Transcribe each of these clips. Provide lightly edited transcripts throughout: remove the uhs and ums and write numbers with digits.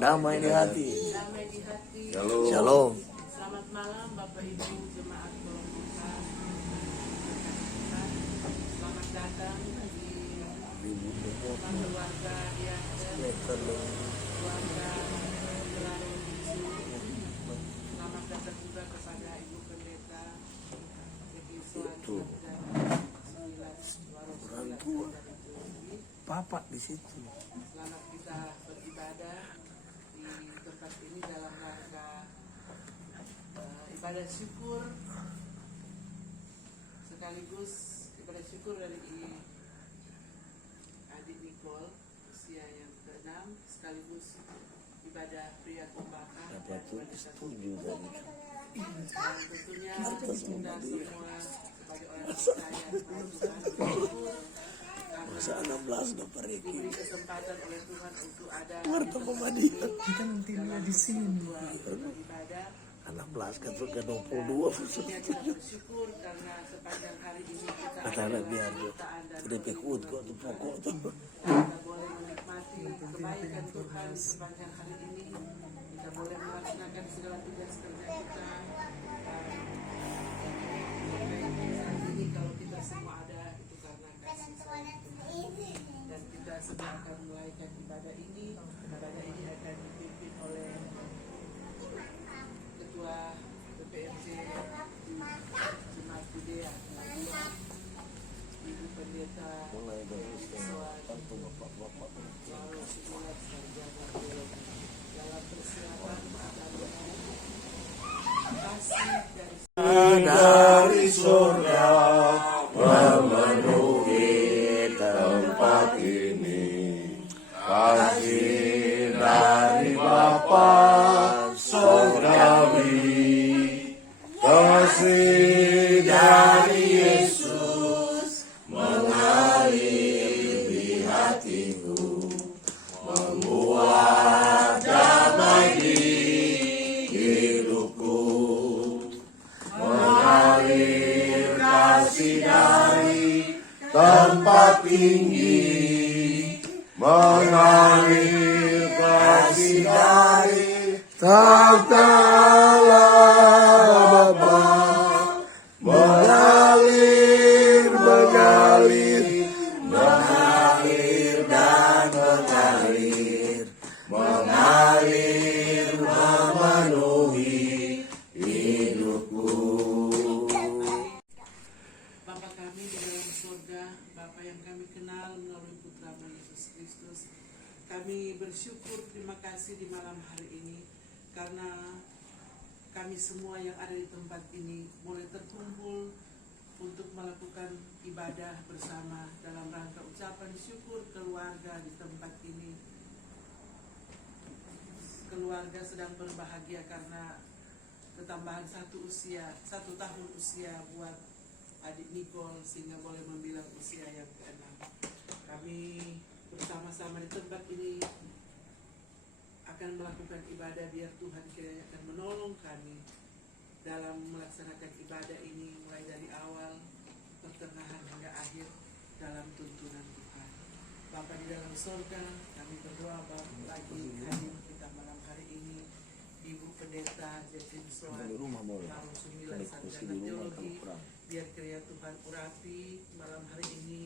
damai di hati. Shalom. Shalom. Selamat malam Bapak Ibu Jemaat Golongan. Selamat datang di keluarga yang keluarga Gelaro Bisu. Selamat datang juga kepada Ibu Pendeta Devi Suwandi dan 9 Papa di situ. Selamat kita beribadah di tempat ini dalam rangka ibadah syukur, sekaligus ibadah syukur dari adik Nicole usia yang ke-6, sekaligus ibadah pria kombaka dan ibadah Setuju tadi. dan tentunya kita semua sebagai orang percaya melakukan bersyukur Masa 16 udah pergi. diberi kesempatan oleh Tuhan untuk ada Warta pemadian. Kita nanti di sini. beribadah. 16 kan suka 22. Tentunya kita bersyukur karena sepanjang hari ini kita Kata anak biar jo. Udah pekut kok tuh pokok tuh. kita boleh menikmati kebaikan Tuhan sepanjang hari ini. Kita boleh melaksanakan segala tugas kerja kita. Saat ini kalau kita semua ada itu karena kasih sayang Tuhan. Dan kita sedang akan menaikkan ibadah ini. Ibadah ini akan dipimpin oleh Ketua DPRC Jemaat Budaya Ibu Pendeta Mulai dari Suwandi tantu bapak-bapak. lalu sekolah sarjana teologi dalam persiapan kasih dari Dari surga memenuhi tempat ini, kasih dari Bapa surgawi, kasih dari Yesus mengalir di hatiku, membuat damai di hidupku, mengalir kasih dari tempat tinggi, mengalir kasih dari tahta Bapa, mengalir, mengalir, mengalir dan mengalir, mengalir memenuhi hidupku. Bapa kami di dalam surga, Bapa yang kami kenal melalui Putra-Mu Yesus Kristus, kami bersyukur, terima kasih di malam hari ini karena kami semua yang ada di tempat ini boleh terkumpul untuk melakukan ibadah bersama dalam rangka ucapan syukur keluarga di tempat ini. Keluarga sedang berbahagia karena ketambahan 1 tahun usia buat adik Nicole sehingga boleh membilang usia yang ke-6. Kami bersama-sama di tempat ini akan melakukan ibadah biar Tuhan kiranya akan menolong kami dalam melaksanakan ibadah ini mulai dari awal, pertengahan hingga akhir dalam tuntunan Tuhan. Bapa di dalam surga, kami berdoa lagi hadir kita malam hari ini Ibu Pendeta Devi Suwandi Di rumah boleh. lalu 9 Kursi sarjana di rumah teologi. kalau kurang. Biar kiranya Tuhan urapi malam hari ini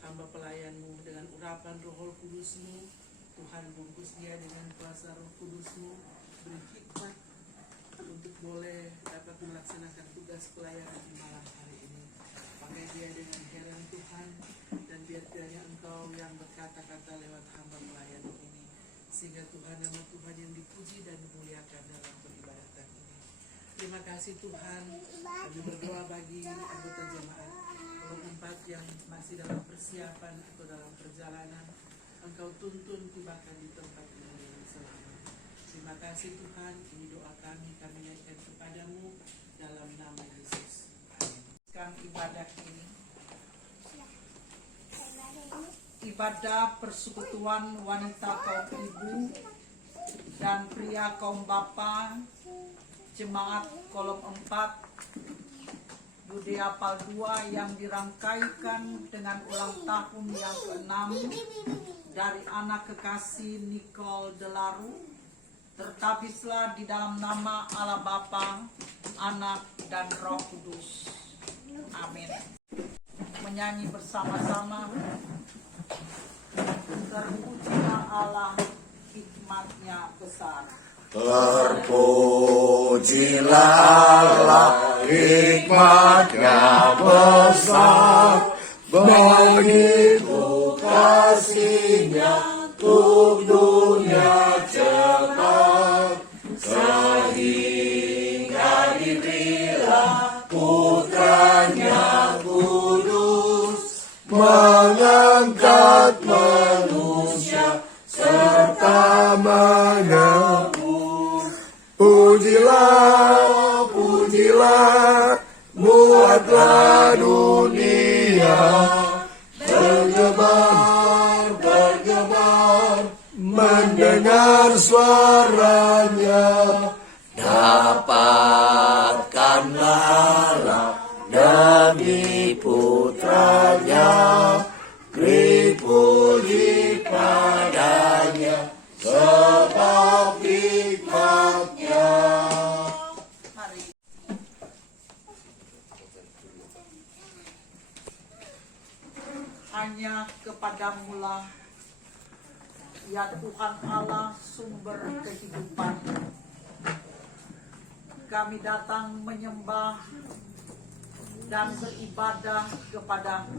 hamba pelayanmu dengan urapan Roh Kudus-Mu. Tuhan bungkus dia dengan kuasa Roh Kudus-Mu, beri hikmat untuk boleh dapat melaksanakan tugas pelayanan di malam hari ini. Pakai dia dengan heran Tuhan, dan biar kiranya Engkau yang berkata-kata lewat hamba pelayan ini, sehingga Tuhan, nama Tuhan yang dipuji dan dimuliakan dalam peribadatan ini. Terima kasih Tuhan. Kami berdoa bagi anggota jemaat keempat yang masih dalam persiapan atau dalam perjalanan. Engkau tuntun tibakan di tempat ini dengan selamat. Terima kasih Tuhan. Ini doa kami naikkan kepadamu dalam nama Yesus. Amin. Sekarang ibadah ini, ibadah persekutuan wanita kaum ibu dan pria kaum bapa Jemaat Kolom 4 Budi Apal 2 yang dirangkaikan dengan ulang tahun yang ke-6 dari anak kekasih Nicole Delaru, tertabislah di dalam nama Allah Bapa, Anak, dan Roh Kudus. Amin. Menyanyi bersama-sama. Terpujilah Allah, hikmat-Nya besar. Terpujilah Allah, hikmat-Nya besar, begitu kasih-Nya untuk dunia cepat, sehingga diberilah Putra-Nya kudus, mengangkat manusia serta menebus. Pujilah, pujilah, buatlah dunia bergebar, bergebar, mendengar suaranya. Dapatkanlah Allah demi Putranya, beri puji padanya sebab hikmat-Nya. Mari. Hanya kepadamu-lah, ya Tuhan Allah, sumber kehidupan. Kami datang menyembah dan beribadah kepadamu.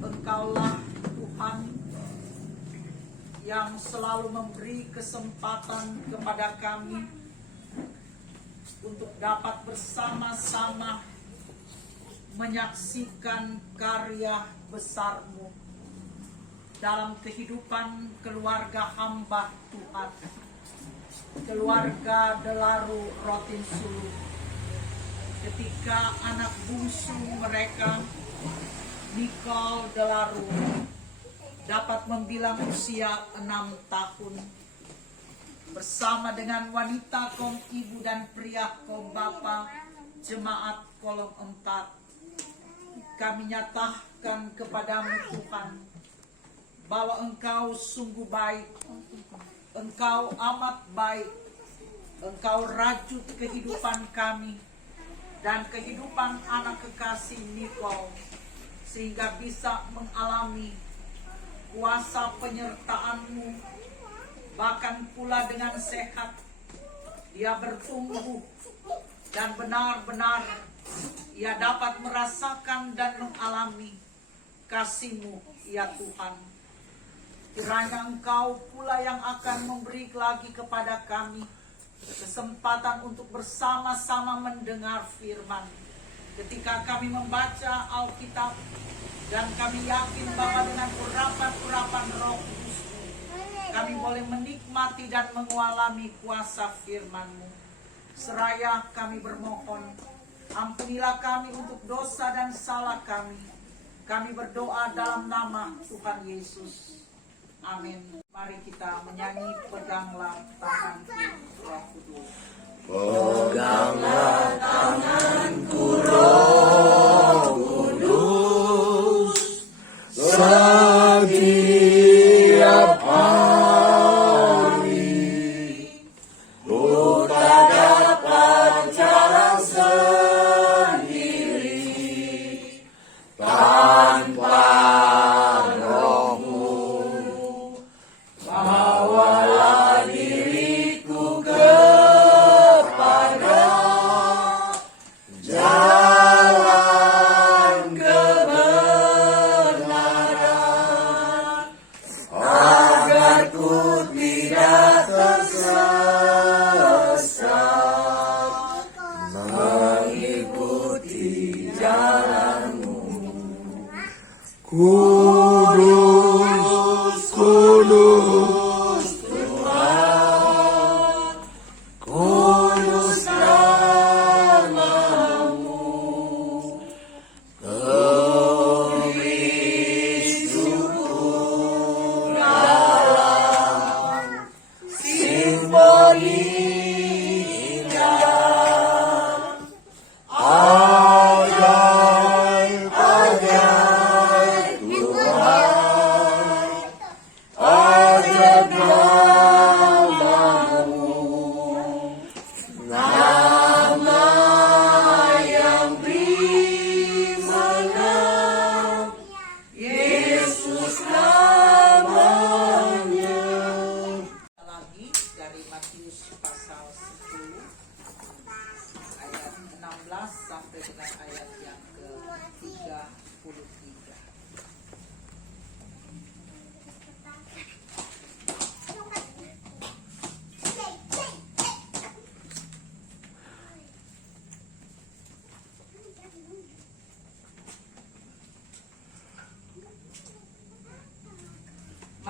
Engkaulah Tuhan yang selalu memberi kesempatan kepada kami untuk dapat bersama-sama menyaksikan karya besar-Mu dalam kehidupan keluarga hamba Tuhan, keluarga Delaru Rotinsulu, ketika anak bungsu mereka, Nicole Delaru, dapat membilang usia 6 tahun, bersama dengan wanita kaum ibu dan pria kaum bapa jemaat kolom 4. Kami nyatakan kepadamu Tuhan, bahwa Engkau sungguh baik, Engkau amat baik, Engkau rajut kehidupan kami dan kehidupan anak kekasih Nicole, sehingga bisa mengalami kuasa penyertaan-Mu, bahkan pula dengan sehat dia bertumbuh dan benar-benar ia dapat merasakan dan mengalami kasih-Mu, ya Tuhan. Kiranya Engkau pula yang akan memberi lagi kepada kami kesempatan untuk bersama-sama mendengar firman. Ketika kami membaca Alkitab, dan kami yakin bahwa dengan urapan-urapan Roh Kudus, kami boleh menikmati dan mengalami kuasa firman-Mu. Seraya kami bermohon, ampunilah kami untuk dosa dan salah kami. Kami berdoa dalam nama Tuhan Yesus. Amin. Mari kita menyanyi Peganglah Tanganku, Roh Kudus. Peganglah tanganku, Roh Kudus, setiap hari. Ku tak dapat jalan sendiri tanpa Roh-Mu. Bawalah diriku kepada jalan kebenaran, agar ku tidak tersesat, mengikuti jalan-Mu. Kudus, kudus Tuhan, kudus nama-Mu, kemis syukur dalam simfoni indah. Ajaib, ajaib Tuhan,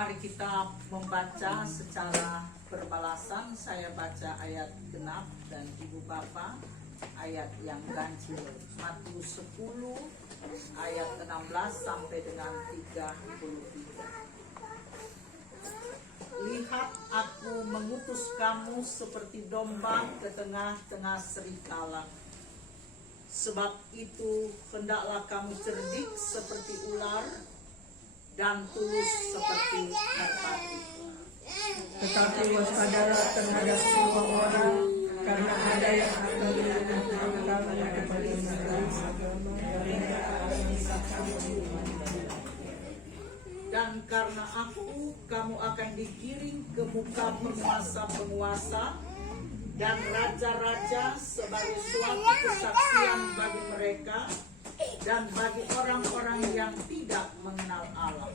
mari kita membaca secara berbalasan. Saya baca ayat genap dan Ibu Bapak ayat yang ganjil. Matius 10 ayat 16 sampai dengan 33. Lihat, aku mengutus kamu seperti domba ke tengah-tengah serigala. Sebab itu hendaklah kamu cerdik seperti ular dan tulus seperti merpati. Tetapi waspadalah terhadap semua orang, karena ada yang akan menunjukkan kamu kepada majelis agama Dan karena aku, kamu akan digiring ke muka penguasa-penguasa dan raja-raja sebagai suatu kesaksian bagi mereka dan bagi orang-orang yang tidak mengenal Allah.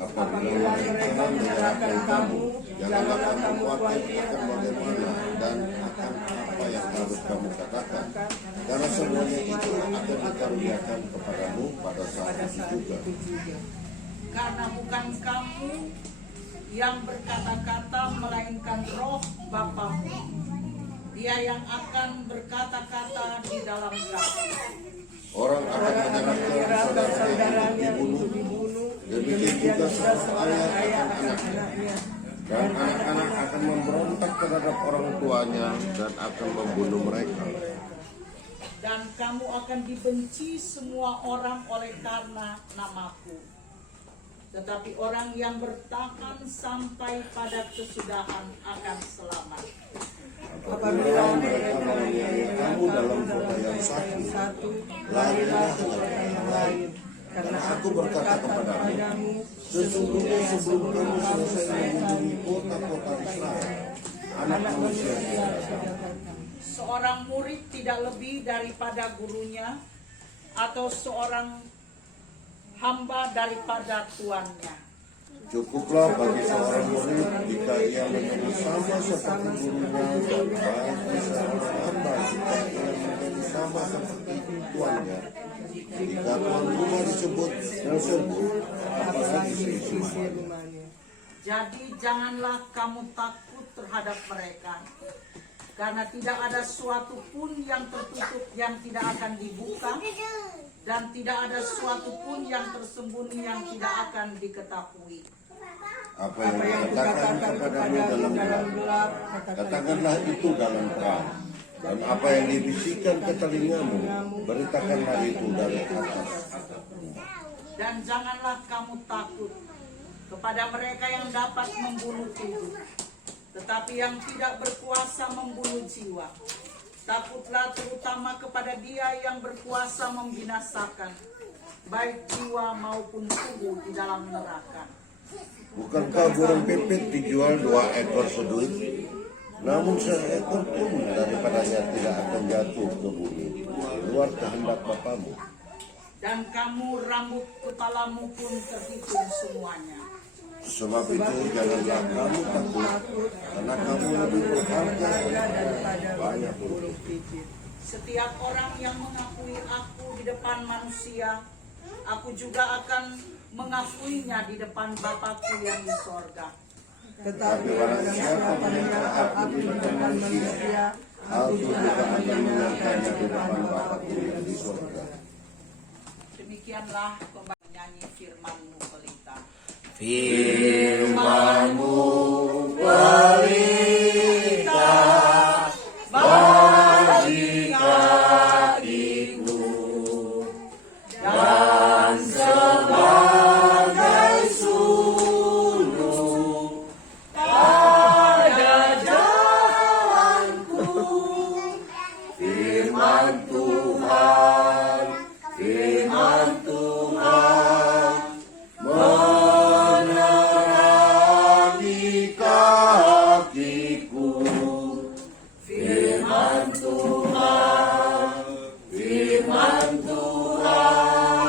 apabila mereka menyerahkan kamu, janganlah kamu khawatir akan bagaimana dan akan apa yang harus kamu katakan, karena semuanya itu akan dikaruniakan kepadamu pada saat itu juga. Karena bukan kamu yang berkata-kata, melainkan Roh Bapamu. Dia yang akan berkata-kata di dalam kamu. Orang akan menyerahkan saudara-saudaranya untuk dibunuh, demikian juga seorang ayah akan anaknya. Dan anak-anak akan memberontak terhadap orang tuanya dan akan membunuh mereka. Dan kamu akan dibenci semua orang oleh karena namaku. Tetapi orang yang bertahan sampai pada kesudahan akan selamat. Apabila mereka menganiaya kamu dalam kota yang satu, larilah ke kota yang lain. Karena aku berkata kepadamu, sesungguhnya sebelum kamu selesai mengunjungi kota-kota Israel, anak manusia tidak datang. Seorang murid tidak lebih daripada gurunya, atau seorang hamba daripada tuannya. Cukuplah bagi seorang murid jika ia menjadi sama seperti gurunya, dan bagi seorang hamba jika ia menjadi sama seperti tuannya. Jika tuan rumah disebut tersebut, apalagi seisi rumahnya. Jadi janganlah kamu takut terhadap mereka, karena tidak ada suatu pun yang tertutup yang tidak akan dibuka, dan tidak ada suatu pun yang tersembunyi yang tidak akan diketahui. Apa yang dikatakan kepadamu dalam gelap, katakanlah itu dalam terang. Dan apa yang dibisikkan ke telingamu, beritakanlah itu dari atas. Dan janganlah kamu takut kepada mereka yang dapat membunuh tubuh, tetapi yang tidak berkuasa membunuh jiwa. Takutlah terutama kepada Dia yang berkuasa membinasakan baik jiwa maupun tubuh di dalam neraka. Bukankah burung pipit dijual 2 ekor sedut? Namun seekor pun daripadanya tidak akan jatuh ke bumi, di luar kehendak Bapamu. Dan kamu rambut kepalamu pun terhitung semuanya. Sebab itu janganlah kamu takut, karena kamu lebih berharga daripada banyak burung. Setiap orang yang mengakui aku di depan manusia, aku juga akan mengakuinya di depan Bapakku yang di sorga. Tetapi barang siapa menyangka aku di depan manusia, Aku juga akan mengangkatnya di depan Bapakku yang di surga. Demikianlah penyanyi firman-Mu pelita. Firman-Mu Pelita bagi kakiku dan sebagai sulung pada jalanku. Firman Tuhan, firman Tuhan menerangi kakiku. Firman Tuhan, firman Tuhan,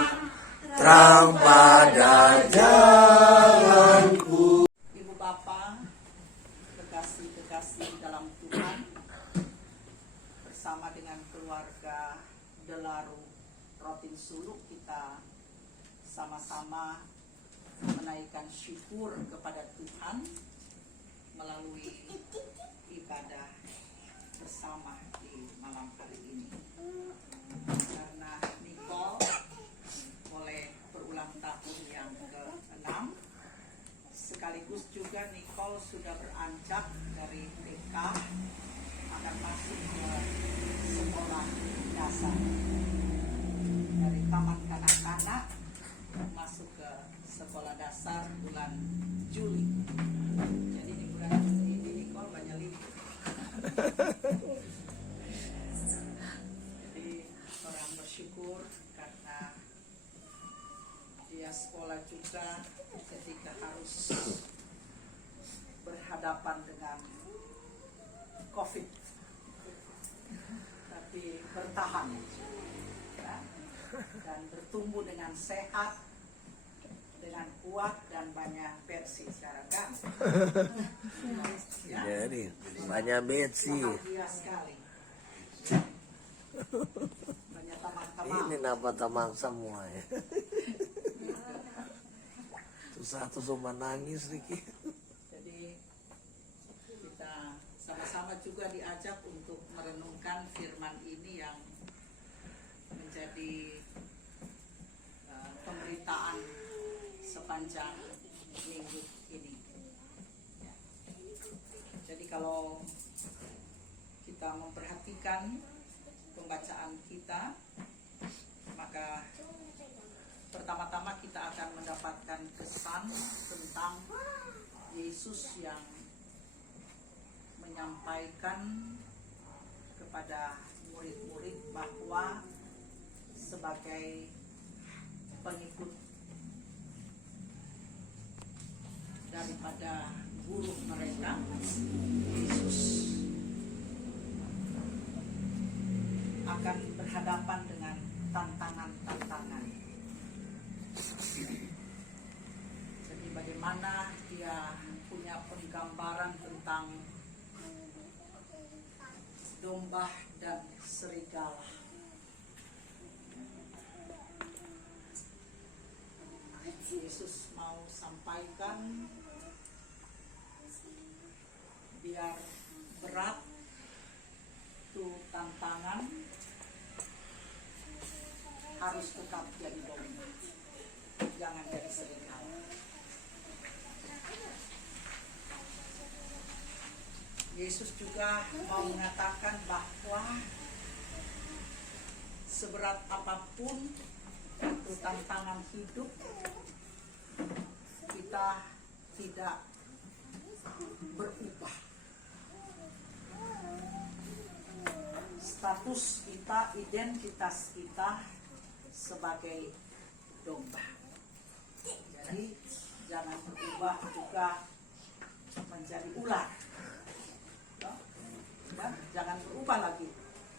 terang pada jalanku. Ibu Bapa, kekasih-kekasih dalam Tuhan, bersama dengan keluarga Delaru Rotin Suluk, kita sama-sama menaikkan syukur kepada Tuhan melalui ibadah bersama di malam hari ini. Karena Nicole oleh berulang tahun yang ke-6, sekaligus juga Nicole sudah beranjak dari TK akan masuk ke sekolah dasar, dari taman kanak-kanak masuk ke sekolah dasar bulan Juli. Jadi di bulan Juli ini Nicole banyak libur. Jadi orang bersyukur karena dia sekolah juga ketika harus berhadapan dengan COVID, tapi bertahan ya, dan bertumbuh dengan sehat, dengan kuat dan banyak versi sekarang kan. Ya, Jadi banyak Betsy. bahagia sekali. Banyak teman-teman. Ini kenapa tamang semua ya? Tuh satu cuma nangis Riki. Jadi kita sama-sama juga diajak untuk merenungkan firman ini yang menjadi pemberitaan sepanjang minggu ini. Ya. Jadi kalau kita memperhatikan pembacaan kita, maka pertama-tama kita akan mendapatkan kesan tentang Yesus yang menyampaikan kepada murid-murid bahwa sebagai pengikut daripada guru mereka, Yesus akan berhadapan dengan tantangan-tantangan. Jadi bagaimana dia punya penggambaran tentang domba dan serigala. Yesus mau sampaikan biar berat tuh tantangan, harus tetap jadi domba, jangan jadi serigala. Yesus juga mau mengatakan bahwa seberat apapun itu tantangan hidup, kita tidak berubah. Status kita, identitas kita sebagai domba. Jadi jangan berubah juga menjadi ular. Dan jangan berubah lagi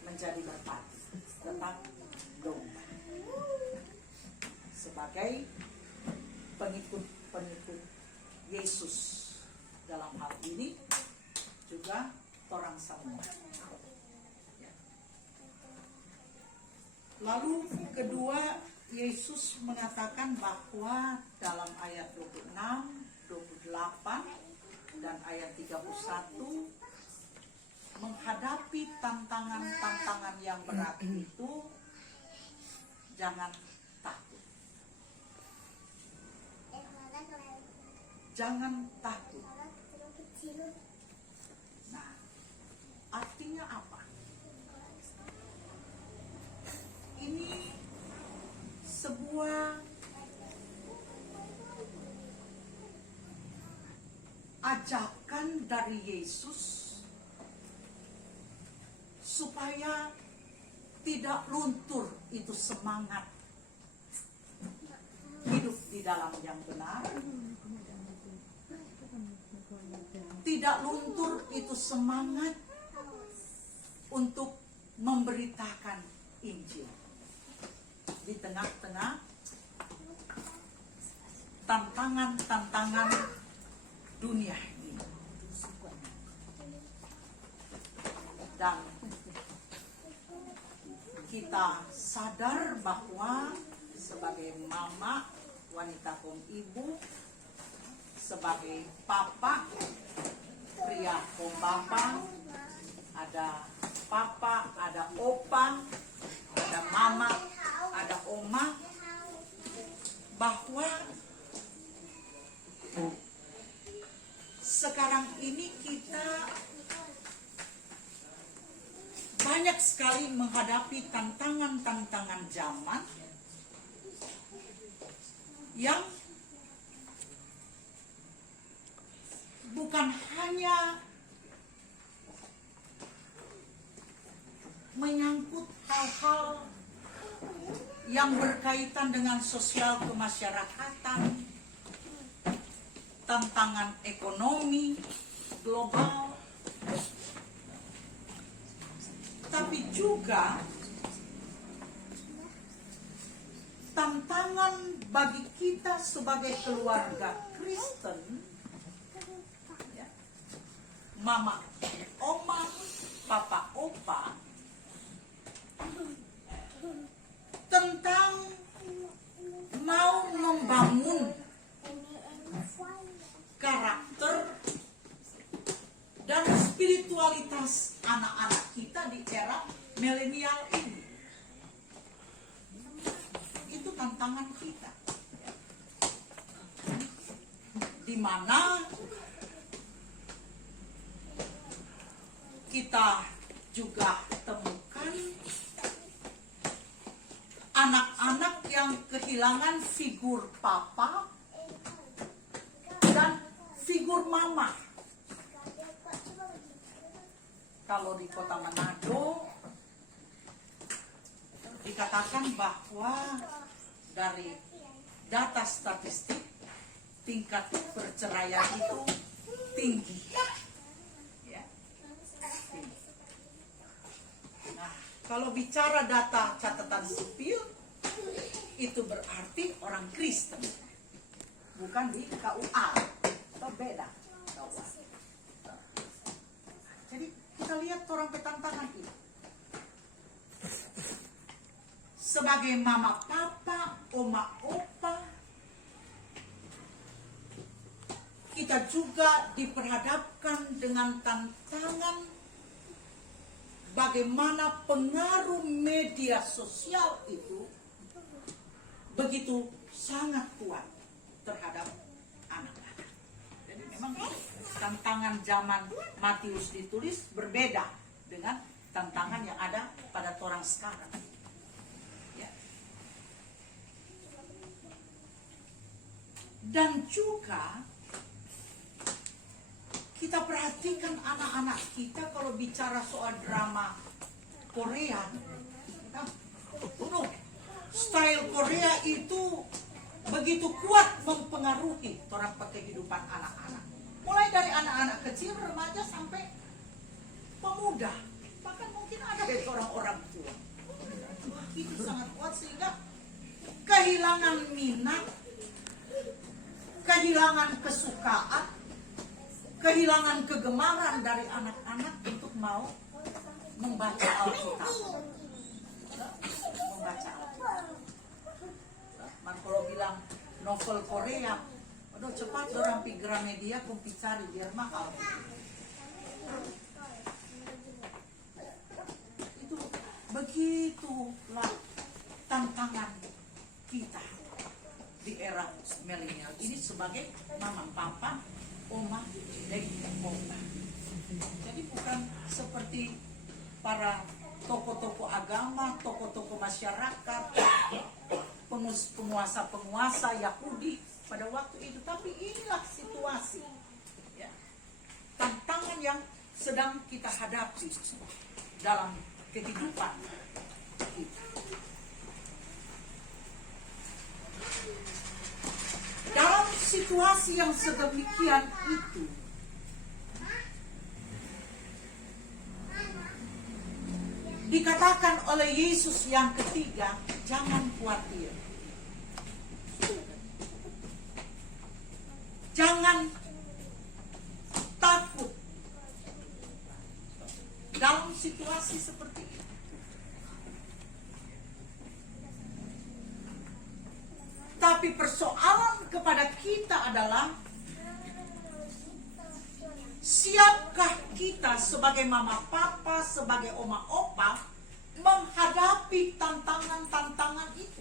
menjadi merpati, tetap domba. Sebagai pengikut Yesus dalam hal ini juga orang semua. Lalu kedua, Yesus mengatakan bahwa dalam ayat 26, 28 dan ayat 31, menghadapi tantangan-tantangan yang berat itu jangan takut. Jangan takut. Nah, artinya apa? Ini sebuah ajakan dari Yesus supaya tidak luntur itu semangat hidup di dalam yang benar. Tidak luntur itu semangat untuk memberitakan Injil di tengah-tengah tantangan-tantangan dunia ini. Dan kita sadar bahwa sebagai mama wanita kaum ibu, sebagai papa, pria kaum papa, ada papa, ada opa, ada mama, ada oma, bahwa sekarang ini kita banyak sekali menghadapi tantangan-tantangan zaman yang bukan hanya menyangkut hal-hal yang berkaitan dengan sosial kemasyarakatan, tantangan ekonomi global, tapi juga tantangan bagi kita sebagai keluarga Kristen, ya, mama, oma, papa, opa, tentang mau membangun karakter dan spiritualitas anak-anak kita di era milenial ini. Itu tantangan kita, di mana kita juga temukan anak-anak yang kehilangan figur papa dan figur mama. Kalau di kota Manado dikatakan bahwa dari data statistik tingkat perceraian itu tinggi. Ya. Nah, kalau bicara data catatan sipil, itu berarti orang Kristen, bukan di KUA, atau beda KUA. Jadi kita lihat orang tantangan ini. Sebagai mama papa, oma opa, kita juga diperhadapkan dengan tantangan bagaimana pengaruh media sosial itu begitu sangat kuat terhadap anak-anak. Jadi memang tantangan zaman Matius ditulis berbeda dengan tantangan yang ada pada orang sekarang. Ya. Dan juga kita perhatikan anak-anak kita kalau bicara soal drama Korea, style Korea itu begitu kuat mempengaruhi orang kehidupan anak-anak. Mulai dari anak-anak kecil, remaja sampai pemuda, bahkan mungkin ada dari orang-orang tua. Itu sangat kuat sehingga kehilangan minat, kehilangan kesukaan, kehilangan kegemaran dari anak-anak untuk mau membaca Alkitab. Membaca Alkitab. Kalau bilang novel Korea, aduh cepat orang pi Gramedia kumpi cari biar mahal. Itu begitulah tantangan kita di era milenial ini sebagai mama, papa, oma, dan opa. Jadi bukan seperti para tokoh-tokoh agama, tokoh-tokoh masyarakat, penguasa-penguasa Yahudi pada waktu itu, tapi inilah situasi, ya, tantangan yang sedang kita hadapi dalam kehidupan kita. Dalam situasi yang sedemikian itu, dikatakan oleh Yesus yang ketiga, jangan khawatir. Jangan takut dalam situasi seperti itu. Tapi Tetapi persoalan kepada kita adalah, siapkah kita sebagai mama papa, sebagai oma opa menghadapi tantangan-tantangan itu?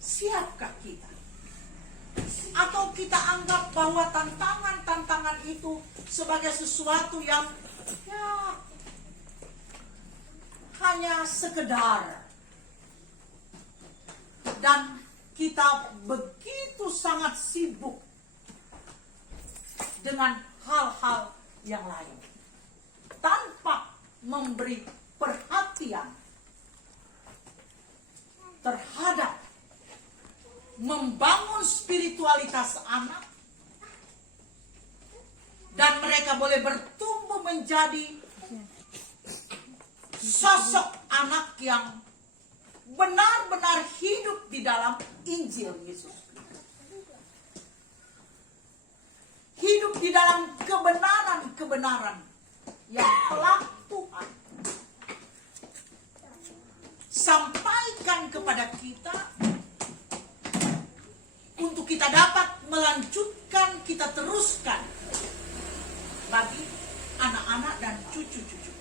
Siapkah kita? Atau kita anggap bahwa tantangan-tantangan itu sebagai sesuatu yang ya hanya sekedar, dan kita begitu sangat sibuk dengan hal-hal yang lain tanpa memberi perhatian terhadap membangun spiritualitas anak, dan mereka boleh bertumbuh menjadi sosok anak yang benar-benar hidup di dalam Injil Yesus. Hidup di dalam kebenaran-kebenaran yang telah Tuhan sampaikan kepada kita, untuk kita dapat melanjutkan, kita teruskan bagi anak-anak dan cucu-cucu.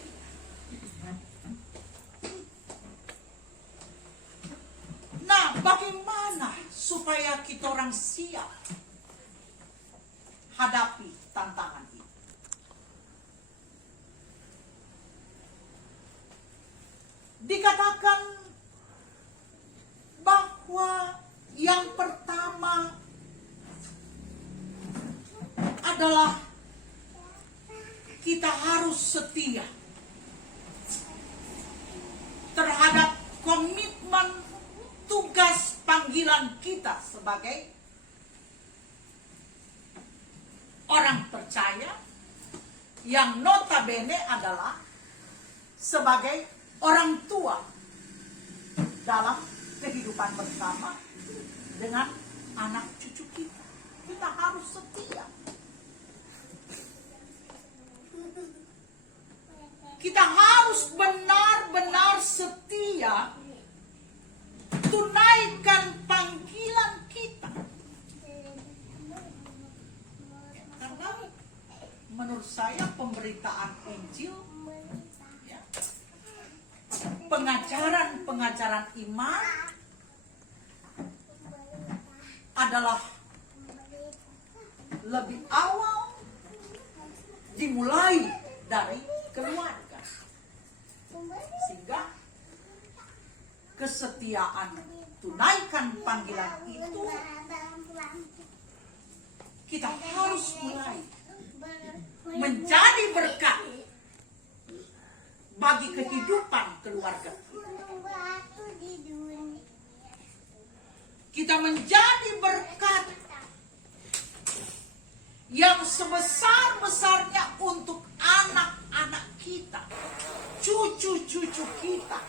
Nah, bagaimana supaya kita orang siap hadapi tantangan ini? Dikatakan bahwa yang pertama adalah kita harus setia terhadap komitmen tugas panggilan kita sebagai orang percaya, yang notabene adalah sebagai orang tua dalam kehidupan bersama dengan anak cucu kita. Kita harus setia. Kita harus benar-benar setia tunaikan panggilan kita. Karena menurut saya pemberitaan Injil, ya, pengajaran iman adalah lebih awal dimulai dari keluarga. Sehingga kesetiaan tunaikan panggilan itu kita harus mulai menjadi berkat bagi kehidupan keluarga. Kita menjadi berkat yang sebesar-besarnya untuk anak-anak kita, cucu-cucu kita.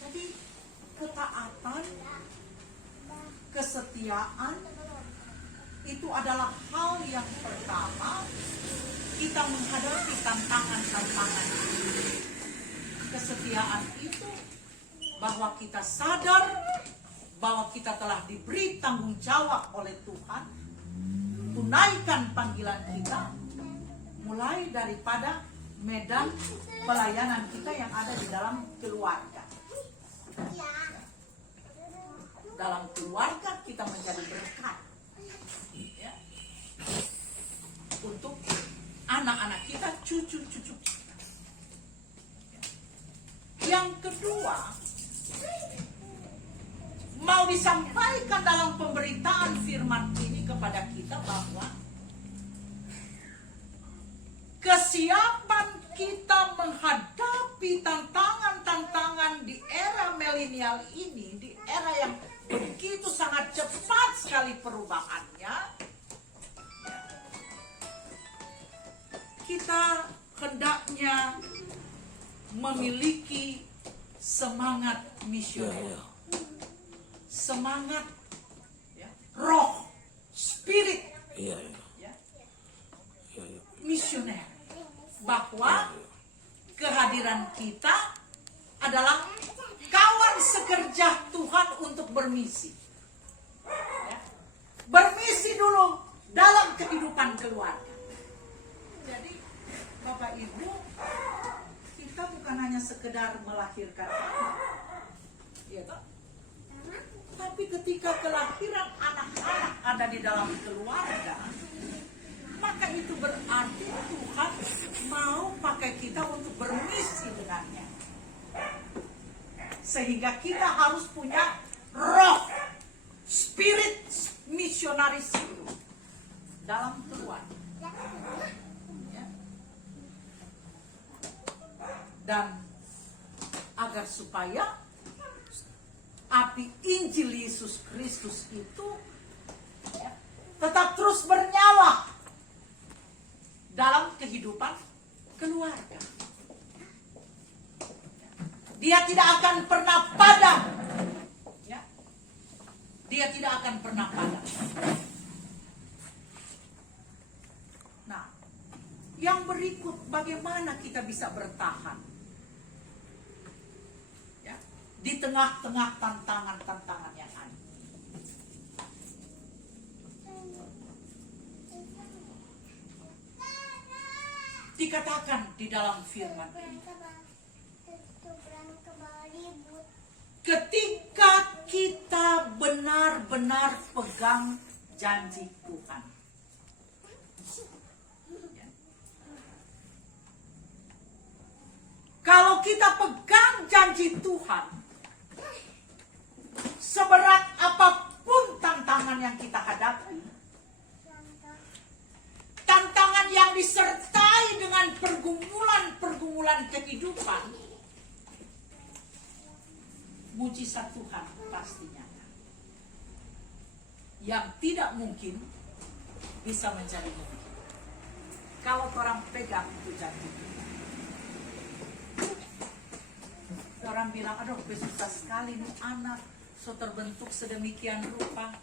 Jadi ketaatan, kesetiaan itu adalah hal yang pertama kita menghadapi tantangan-tantangan. Kesetiaan itu bahwa kita sadar bahwa kita telah diberi tanggung jawab oleh Tuhan, tunaikan panggilan kita, mulai daripada medan pelayanan kita yang ada di dalam keluarga. Dalam keluarga kita menjadi berkat, ya, untuk anak-anak kita, cucu-cucu kita. Yang kedua, mau disampaikan dalam pemberitaan firman ini kepada kita bahwa kesiapan kita menghadapi tantangan-tantangan di era milenial ini, di era yang begitu sangat cepat sekali perubahannya, kita hendaknya memiliki semangat misioner, semangat, ya, roh, spirit, ya, misioner, bahwa kehadiran kita adalah kawan sekerja Tuhan untuk bermisi. Ya. Bermisi dulu dalam kehidupan keluarga. Jadi Bapak Ibu, kita bukan hanya sekedar melahirkan anak, ya toh? Tapi ketika kelahiran anak-anak ada di dalam keluarga, maka itu berarti Tuhan mau pakai kita untuk bermisi dengannya. Sehingga kita harus punya roh, spirit misionaris itu dalam keluarga. Ya. Dan agar supaya api Injil Yesus Kristus itu ya, tetap terus bernyala dalam kehidupan keluarga. Dia tidak akan pernah padam. Ya. Dia tidak akan pernah padam. Nah, yang berikut bagaimana kita bisa bertahan? Ya. Di tengah-tengah tantangan-tantangan yang ada. Dikatakan di dalam firman ini, ketika kita benar-benar pegang janji Tuhan. Ya. Kalau kita pegang janji Tuhan, seberat apapun tantangan yang kita hadapi, tantangan yang disertai dengan pergumulan-pergumulan kehidupan, mujizat Tuhan pasti nyata. Yang tidak mungkin bisa menjadi mungkin kalau orang pegang itu janji Tuhan. Orang bilang, aduh susah sekali nih anak, so terbentuk sedemikian rupa.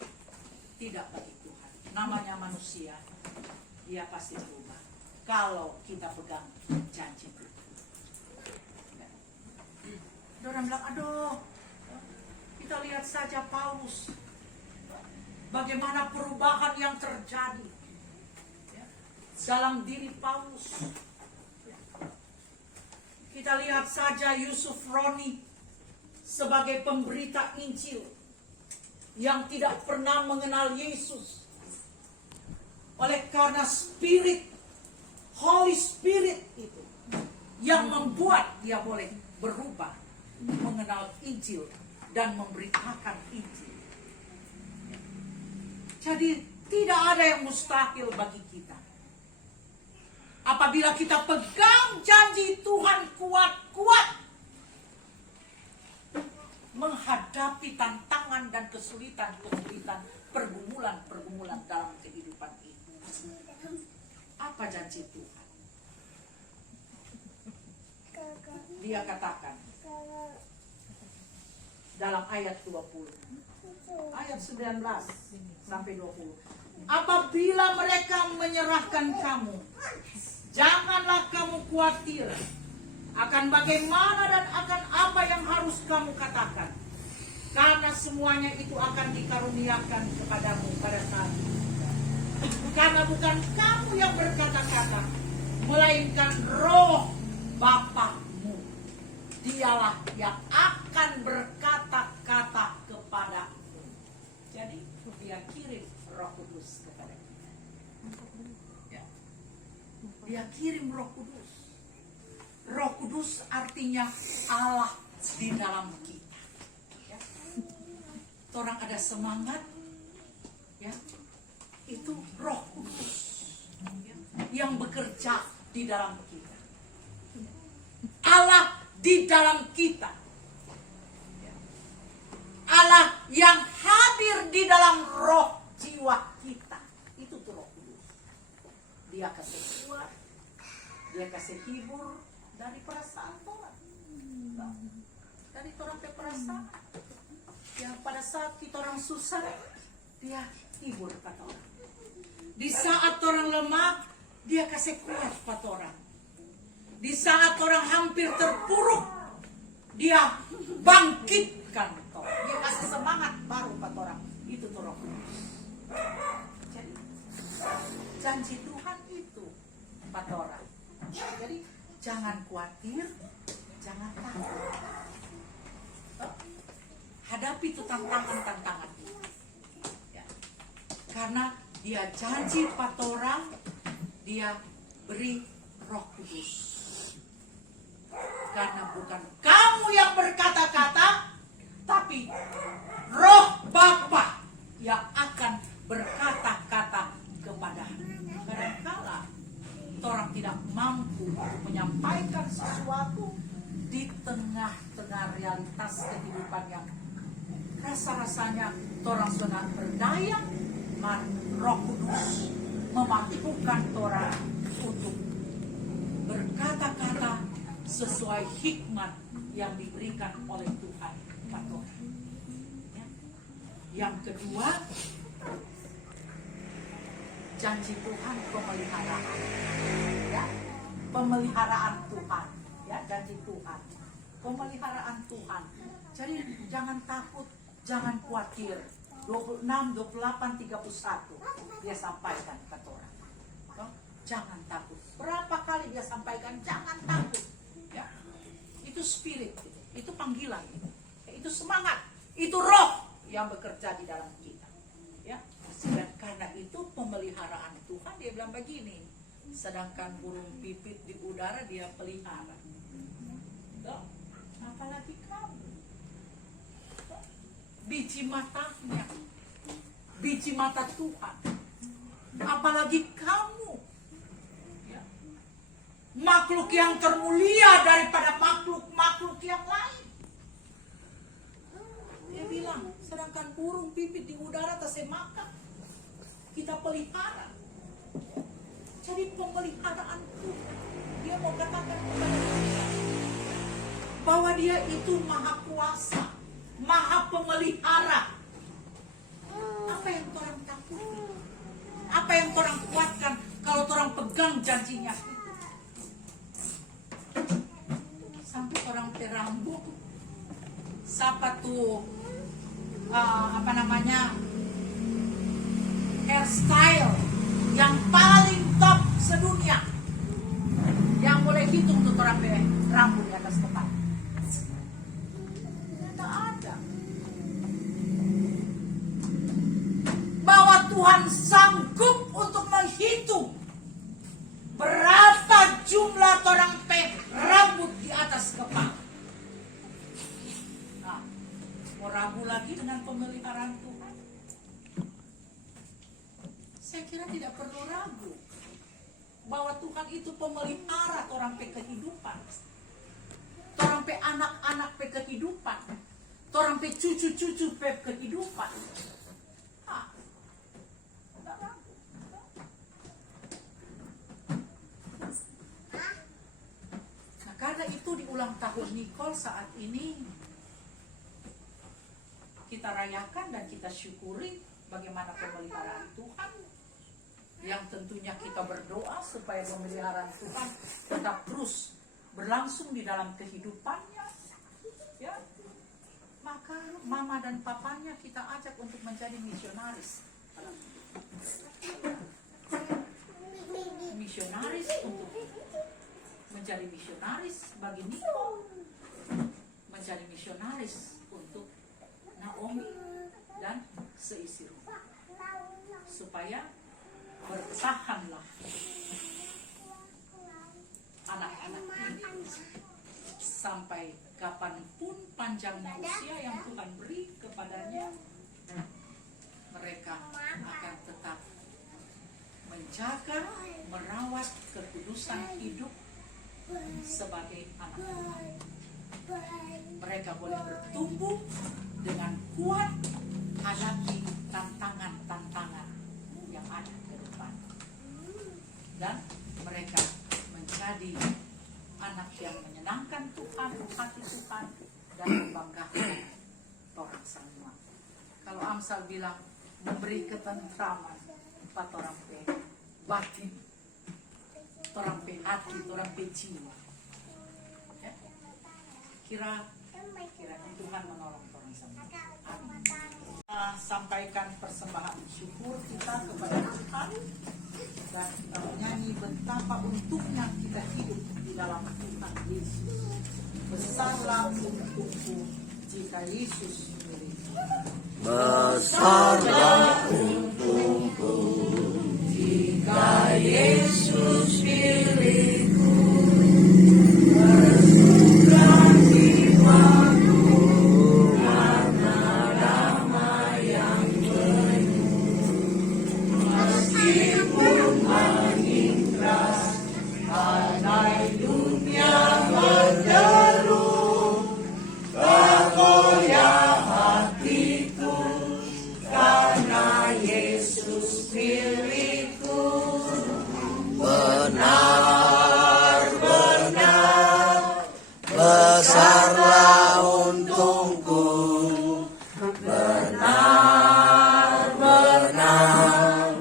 Tidak bagi Tuhan. Namanya manusia, dia pasti berubah kalau kita pegang janji Tuhan. Orang bilang, aduh, kita lihat saja Paulus, bagaimana perubahan yang terjadi ya, dalam diri Paulus. Kita lihat saja Yusuf Roni sebagai pemberita Injil yang tidak pernah mengenal Yesus. Oleh karena Spirit, Holy Spirit itu yang membuat dia boleh berubah, mengenal Injil dan memberitakan Injil. Jadi tidak ada yang mustahil bagi kita. Apabila kita pegang janji Tuhan kuat-kuat menghadapi tantangan dan kesulitan-kesulitan, pergumulan-pergumulan dalam kehidupan ini. Apa janji Tuhan? Dia katakan dalam ayat 20, ayat 19 sampai 20. Apabila mereka menyerahkan kamu, janganlah kamu khawatir akan bagaimana dan akan apa yang harus kamu katakan, karena semuanya itu akan dikaruniakan kepadamu pada saat itu. Karena bukan kamu yang berkata-kata, melainkan Roh Bapakmu. Dialah yang akan berkata-kata kepadamu. Jadi dia kirim Roh Kudus kepada kita. Ya. Dia kirim Roh Kudus. Roh Kudus artinya Allah di dalam kita. Ya. Orang ada semangat, ya, itu Roh Kudus ya, yang bekerja di dalam kita. Allah di dalam kita. Ya. Allah yang hadir di dalam roh jiwa kita. Itu tuh Roh Kudus. Dia kasih kuat, dia kasih hibur dari perasaan orang. Dari orang ke perasaan. Yang pada saat kita orang susah, dia hibur kata orang. Di saat orang lemah, dia kasih kuat pada orang. Di saat orang hampir terpuruk, dia bangkitkan orang. Dia kasih semangat baru pada orang. Itu tuh Roh Kudus. Jadi janji Tuhan itu pada orang. Jadi jangan khawatir, jangan takut. Hadapi itu tantangan-tantangan. Ya. Karena dia janji pada orang, dia beri Roh Kudus. Karena bukan kamu yang berkata-kata, tapi Roh Bapa yang akan berkata-kata kepadamu. Kadangkala orang tidak mampu menyampaikan sesuatu di tengah-tengah realitas kehidupan yang rasa-rasanya orang sudah berdaya, Roh Kudus memampukan orang untuk berkata-kata sesuai hikmat yang diberikan oleh Tuhan pada orang. Ya. Yang kedua, janji Tuhan pemeliharaan. Ya. Pemeliharaan Tuhan. Ya, janji Tuhan. Pemeliharaan Tuhan. Jadi jangan takut, jangan khawatir. 26, 28, 31 dia sampaikan ke orang. Jangan takut. Berapa kali dia sampaikan jangan takut. Ya. Itu spirit, itu panggilan, itu semangat, itu roh yang bekerja di dalam kita. Ya. Dan karena itu pemeliharaan Tuhan, dia bilang begini, sedangkan burung pipit di udara dia pelihara. Tuh, apalagi kamu. Biji matanya, biji mata Tuhan, apalagi kamu, ya. Makhluk yang termulia daripada makhluk-makhluk yang lain. Dia bilang, sedangkan burung pipit di udara tasnya makan, kita pelihara. Jadi pemeliharaan Tuhan, dia mau katakan kepada kita bahwa dia itu maha kuasa, maha pemelihara. Apa yang orang takuti? Apa yang orang kuatkan kalau orang pegang janjinya itu? Sampai orang terambut. Siapa tuh hairstyle yang paling top sedunia, yang boleh hitung tuh orang rambut di atas kepala? Ada. Bahwa Tuhan sanggup untuk menghitung berapa jumlah orang rambut di atas kepala. Nah, mau ragu lagi dengan pemeliharaan Tuhan? Saya kira tidak perlu ragu bahwa Tuhan itu pemelihara orang kehidupan, orang anak-anak kehidupan, orang cucu-cucu kehidupan. Tidak ragu. Nah, karena itu di ulang tahun Nicole saat ini kita rayakan dan kita syukuri bagaimana pemeliharaan Tuhan, yang tentunya kita berdoa supaya pemeliharaan Tuhan tetap terus berlangsung di dalam kehidupannya. Ya. Maka mama dan papanya kita ajak untuk menjadi misionaris. Misionaris untuk menjadi misionaris bagi Nicole, menjadi misionaris untuk Naomi dan seisi rumah, supaya bertahanlah anak-anak ini sampai kapanpun panjangnya usia yang Tuhan beri kepadanya, mereka akan tetap menjaga, merawat kekudusan hidup sebagai anak Tuhan. Mereka boleh bertumbuh dengan kuat hadapi tantangan-tantangan yang ada ke depan, dan mereka menjadi anak yang menyenangkan Tuhan, hati Tuhan, dan membanggakan orang semua. Kalau Amsal bilang memberi ketentraman pada orang batin, torang pe hati, torang pe jiwa. Ya. Kiranya Tuhan menolong torang semua. Amin. Kita sampaikan persembahan syukur kita kepada Tuhan dan kita menyanyi betapa untungnya kita hidup di dalam Tuhan Yesus. Besarlah untukku jika Yesus milikku. Besarlah untungku jika Yesus milikku. Bersuka jiwaku karena damai yang penuh. Meskipun angin keras badai dunia menderu, bergoyah hatiku karena Yesus milikku. Benar-benar besarlah untungku. Benar-benar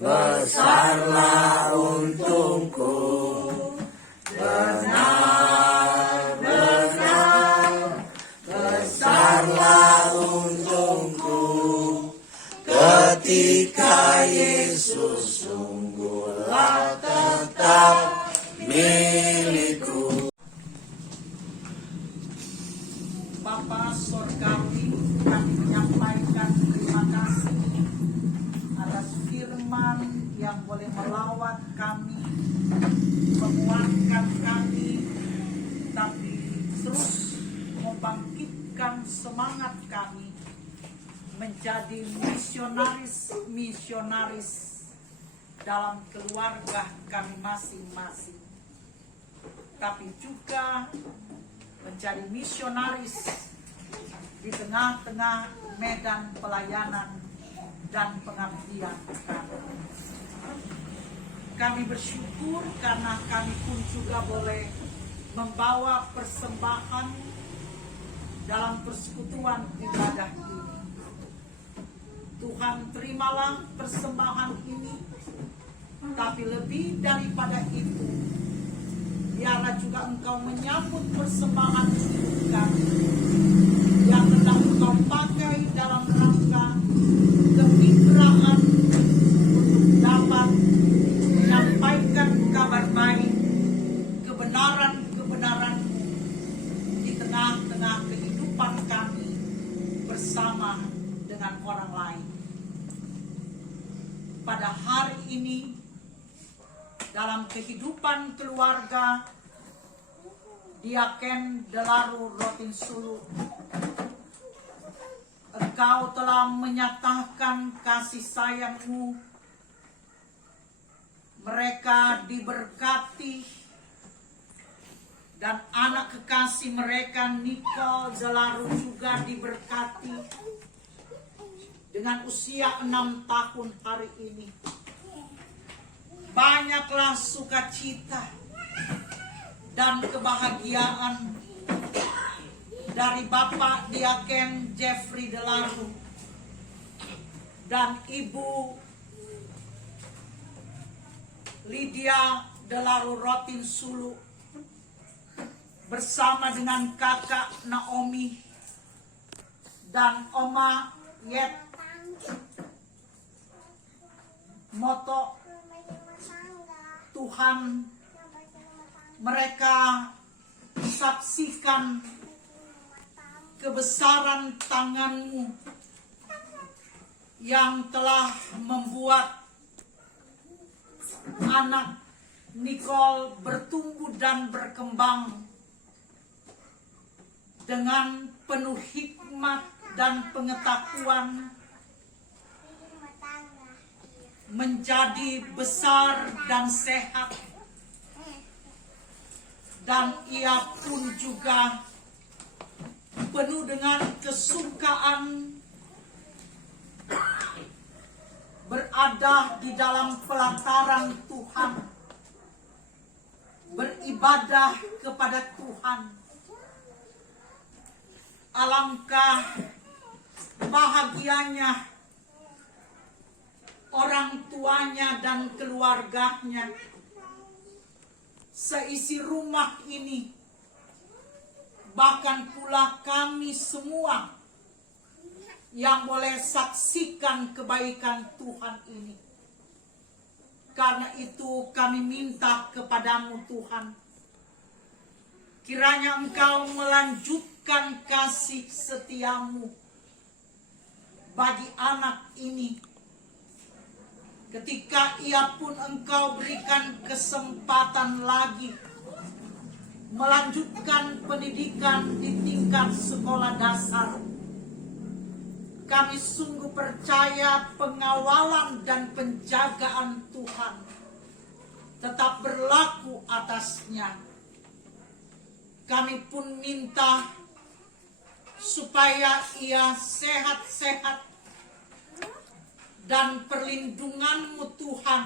besarlah untungku. Benar-benar besarlah untungku ketika Yesus sungguhlah tetap milikku. Bapa Sorgawi, kami menyampaikan terima kasih atas firman yang boleh melawat kami, menguatkan kami, tapi terus membangkitkan semangat kami menjadi misionaris dalam keluarga kami masing-masing, tapi juga menjadi misionaris di tengah-tengah medan pelayanan dan pengabdian kami. Kami bersyukur karena kami pun juga boleh membawa persembahan dalam persekutuan ibadah ini. Tuhan, terimalah persembahan ini, tapi lebih daripada itu, biarlah juga Engkau menyambut persembahan hidup kami yang hendak Engkau pakai dalam rangka kemitraan untuk dapat menyampaikan kabar baik, kebenaran-kebenaran-Mu di tengah-tengah kehidupan kami bersama dengan orang lain. Pada hari ini, dalam kehidupan keluarga Diaken Delaru Rotinsulu, Engkau telah menyatakan kasih sayang-Mu. Mereka diberkati dan anak kekasih mereka Nicole Delaru juga diberkati dengan usia 6 tahun hari ini. Banyaklah sukacita dan kebahagiaan dari Bapak Diaken Jeffrey Delaru dan Ibu Lydia Delaru Rotinsulu bersama dengan kakak Naomi dan Oma Yet Moto. Tuhan, mereka saksikan kebesaran tangan-Mu yang telah membuat anak Nicole bertumbuh dan berkembang dengan penuh hikmat dan pengetahuan, menjadi besar dan sehat, dan ia pun juga penuh dengan kesukaan berada di dalam pelataran Tuhan, beribadah kepada Tuhan. Alangkah bahagianya orang tuanya dan keluarganya seisi rumah ini, bahkan pula kami semua yang boleh saksikan kebaikan Tuhan ini. Karena itu kami minta kepadamu Tuhan, kiranya Engkau melanjutkan kasih setiamu bagi anak ini, ketika ia pun Engkau berikan kesempatan lagi melanjutkan pendidikan di tingkat sekolah dasar. Kami sungguh percaya pengawalan dan penjagaan Tuhan tetap berlaku atasnya. Kami pun minta supaya ia sehat-sehat dan perlindungan-Mu Tuhan,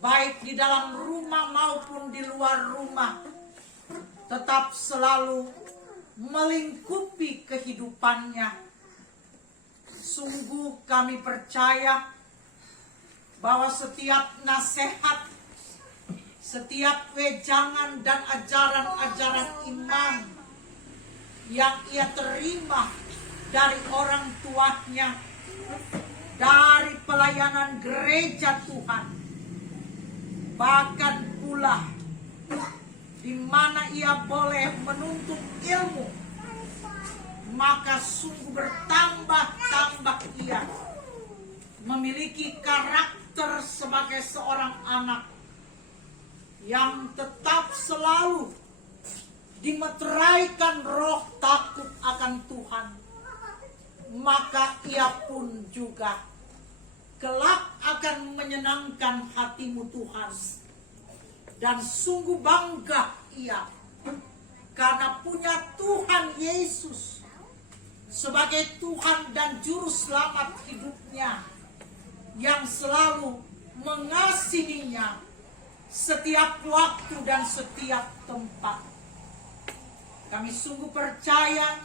baik di dalam rumah maupun di luar rumah, tetap selalu melingkupi kehidupannya. Sungguh kami percaya bahwa setiap nasihat, setiap wejangan dan ajaran-ajaran iman yang ia terima dari orang tuanya, dari pelayanan gereja Tuhan, bahkan pula di mana ia boleh menuntut ilmu, maka sungguh bertambah-tambah ia memiliki karakter sebagai seorang anak yang tetap selalu dimeteraikan roh takut akan Tuhan. Maka ia pun juga kelak akan menyenangkan hati-Mu Tuhan. Dan sungguh bangga ia karena punya Tuhan Yesus sebagai Tuhan dan Juru Selamat hidupnya, yang selalu mengasihinya setiap waktu dan setiap tempat. Kami sungguh percaya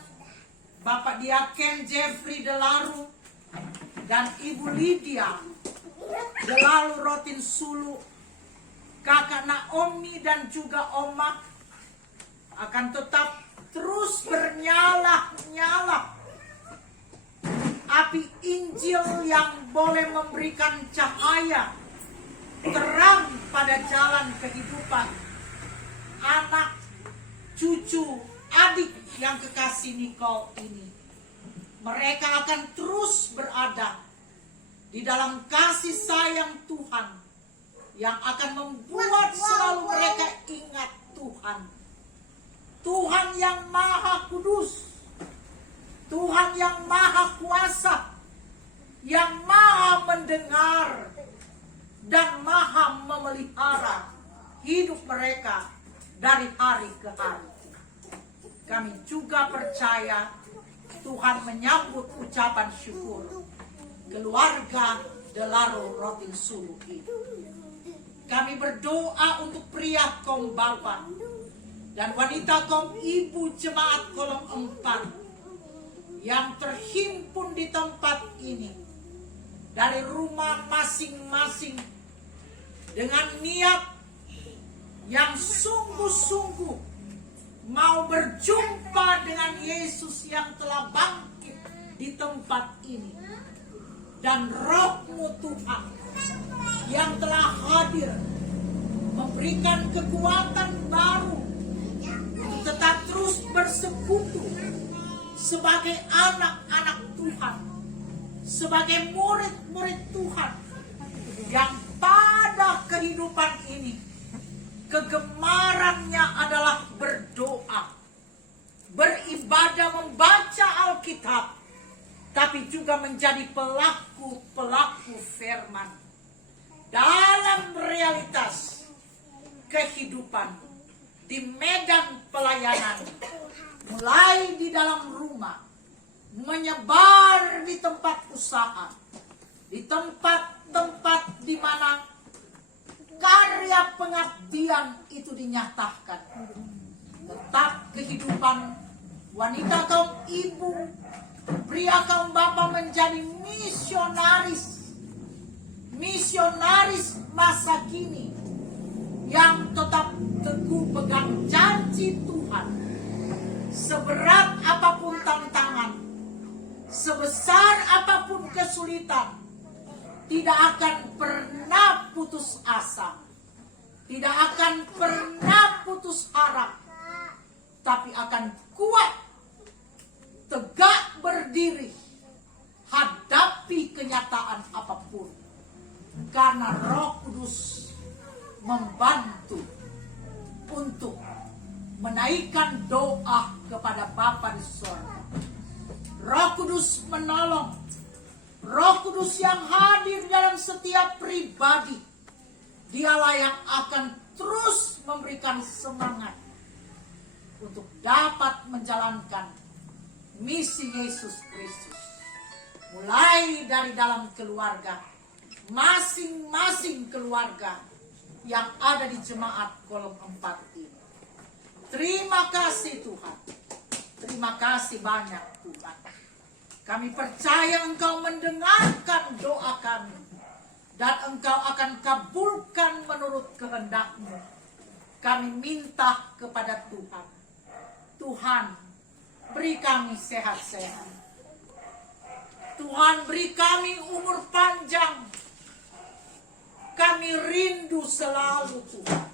Bapak Diaken Jeffrey Delaru dan Ibu Lydia Delaru Rotin Sulu, Kakak Naomi dan juga Oma akan tetap terus bernyala-nyala api Injil yang boleh memberikan cahaya terang pada jalan kehidupan anak, cucu, adik yang kekasih Nicole ini. Mereka akan terus berada di dalam kasih sayang Tuhan yang akan membuat selalu mereka ingat Tuhan. Tuhan yang Maha Kudus, Tuhan yang Maha Kuasa, yang Maha mendengar dan Maha memelihara hidup mereka dari hari ke hari. Kami juga percaya Tuhan menyambut ucapan syukur keluarga Delaru Rotin Sulu ini. Kami berdoa untuk pria kaum bapak dan wanita kaum ibu jemaat kolom 4 yang terhimpun di tempat ini dari rumah masing-masing dengan niat yang sungguh-sungguh mau berjumpa dengan Yesus yang telah bangkit di tempat ini, dan Roh-Mu Tuhan yang telah hadir memberikan kekuatan baru untuk tetap terus bersekutu sebagai anak-anak Tuhan, sebagai murid-murid Tuhan yang pada kehidupan ini kegemarannya adalah berdoa, beribadah, membaca Alkitab, tapi juga menjadi pelaku-pelaku firman dalam realitas kehidupan di medan pelayanan, mulai di dalam rumah, menyebar di tempat usaha, di tempat-tempat di mana karya pengabdian itu dinyatakan. Tetap kehidupan wanita kaum ibu, pria kaum bapak menjadi misionaris masa kini yang tetap teguh pegang janji Tuhan. Seberat apapun tantangan, sebesar apapun kesulitan, tidak akan pernah putus asa, tidak akan pernah putus harap, tapi akan kuat, tegak berdiri, hadapi kenyataan apapun. Karena Roh Kudus membantu untuk menaikkan doa kepada Bapa di surga. Roh Kudus menolong. Roh Kudus yang hadir dalam setiap pribadi. Dialah yang akan terus memberikan semangat untuk dapat menjalankan misi Yesus Kristus. Mulai dari dalam keluarga, masing-masing keluarga yang ada di jemaat kolom 4 ini. Terima kasih Tuhan. Terima kasih banyak Tuhan. Kami percaya Engkau mendengarkan doa kami. Dan Engkau akan kabulkan menurut kehendak-Mu. Kami minta kepada Tuhan. Tuhan, beri kami sehat-sehat. Tuhan, beri kami umur panjang. Kami rindu selalu Tuhan,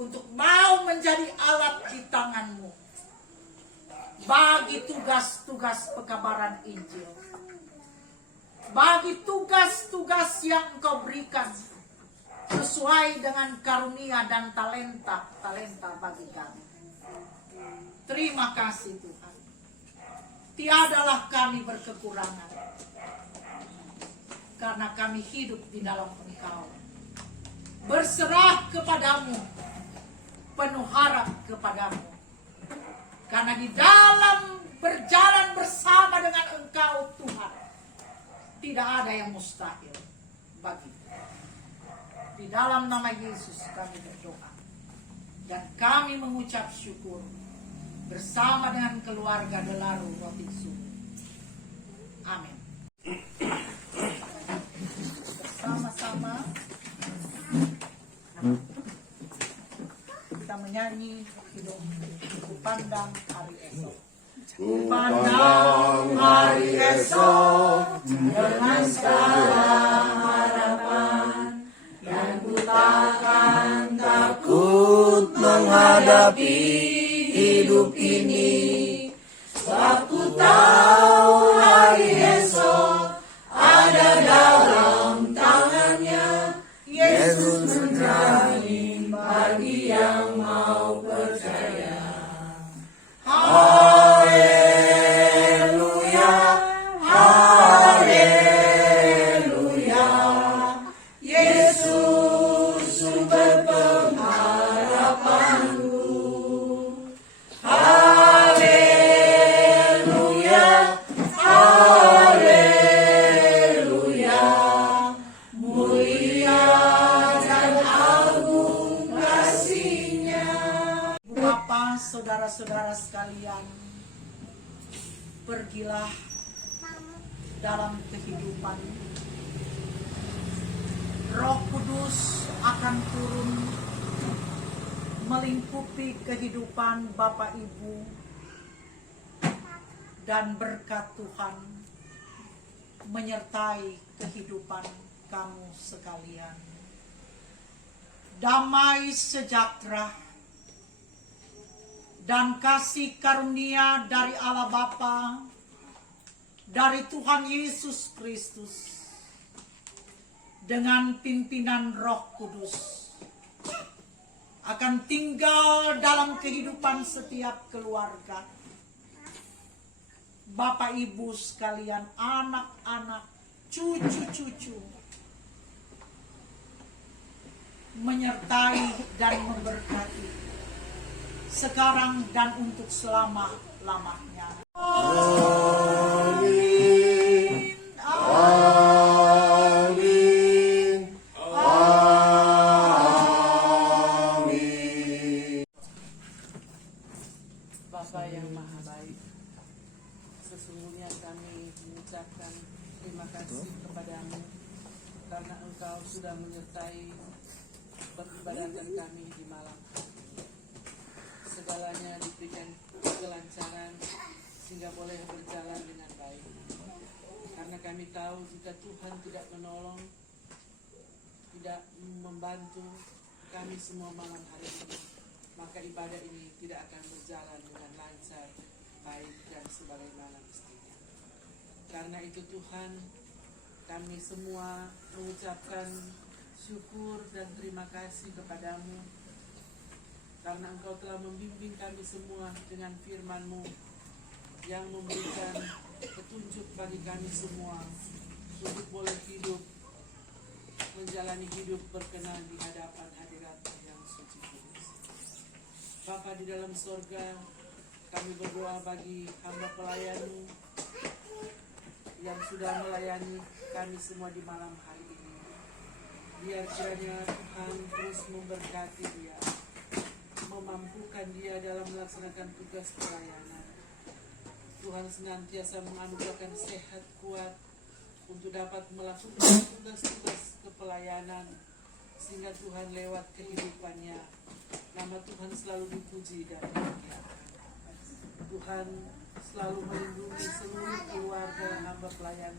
untuk mau menjadi alat di tangan-Mu bagi tugas-tugas pekabaran Injil, bagi tugas-tugas yang Engkau berikan sesuai dengan karunia dan talenta bagi kami. Terima kasih Tuhan. Tiadalah kami berkekurangan, karena kami hidup di dalam Engkau. Berserah kepadamu, penuh harap kepadamu. Karena di dalam berjalan bersama dengan Engkau Tuhan, tidak ada yang mustahil bagi. Di dalam nama Yesus kami berdoa. Dan kami mengucap syukur bersama dengan keluarga Delaru Roti Sungguh. Amin. Bersama-sama kita menyanyi hidup pandang hari esok. Pandang hari esok dengan segala harapan, dan ku takkan takut menghadapi hidup ini, sebab ku tahu hari esok ada dalam tangannya. Yesus menjamin bagi yang mau percaya. Haleluya, haleluya, Yesus sumber pengharapanku. Haleluya, haleluya, mulia dan agung kasih-Nya. Bapak, saudara-saudara sekalian, pergilah dalam kehidupan. Roh Kudus akan turun melingkupi kehidupan Bapak Ibu, dan berkat Tuhan menyertai kehidupan kamu sekalian. Damai sejahtera dan kasih karunia dari Allah Bapa, dari Tuhan Yesus Kristus, dengan pimpinan Roh Kudus akan tinggal dalam kehidupan setiap keluarga. Bapak Ibu sekalian, anak-anak, cucu-cucu, menyertai dan memberkati sekarang dan untuk selama-lamanya. Amin, amin, amin. Bapa yang maha baik, sesungguhnya kami mengucapkan terima kasih kepadamu karena Engkau sudah menyertai peribadatan kami di malam segalanya diberikan kelancaran sehingga boleh berjalan dengan baik. Karena kami tahu jika Tuhan tidak menolong, tidak membantu kami semua malam hari ini, maka ibadah ini tidak akan berjalan dengan lancar, baik dan sebagaimana mestinya. Karena itu Tuhan, kami semua mengucapkan syukur dan terima kasih kepadamu karena Engkau telah membimbing kami semua dengan firman-Mu yang memberikan petunjuk bagi kami semua untuk boleh hidup, menjalani hidup berkenan di hadapan hadirat yang suci kudus. Bapa di dalam sorga, kami berdoa bagi hamba pelayan-Mu yang sudah melayani kami semua di malam hari ini. Biar kiranya Tuhan terus memberkati dia, memampukan dia dalam melaksanakan tugas pelayanan. Tuhan senantiasa menganugerahkan sehat kuat untuk dapat melakukan tugas-tugas kepelayanan, sehingga Tuhan lewat kehidupannya nama Tuhan selalu dipuji dan dimuliakan. Tuhan selalu melindungi seluruh keluarga hamba pelayan,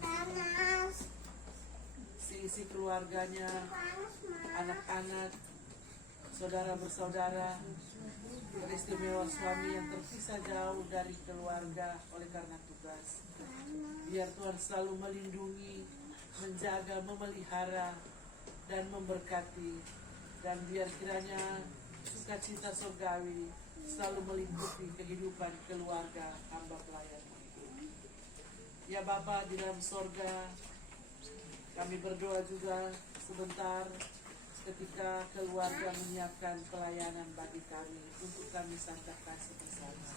seisi keluarganya, anak-anak, saudara bersaudara, teristimewa suami yang terpisah jauh dari keluarga oleh karena tugas. Biar Tuhan selalu melindungi, menjaga, memelihara, dan memberkati. Dan biar kiranya sukacita surgawi selalu meliputi kehidupan keluarga hamba pelayan. Ya Bapa di dalam sorga, kami berdoa juga sebentar ketika keluarga menyiapkan pelayanan bagi kami untuk kami santap kasih bersama.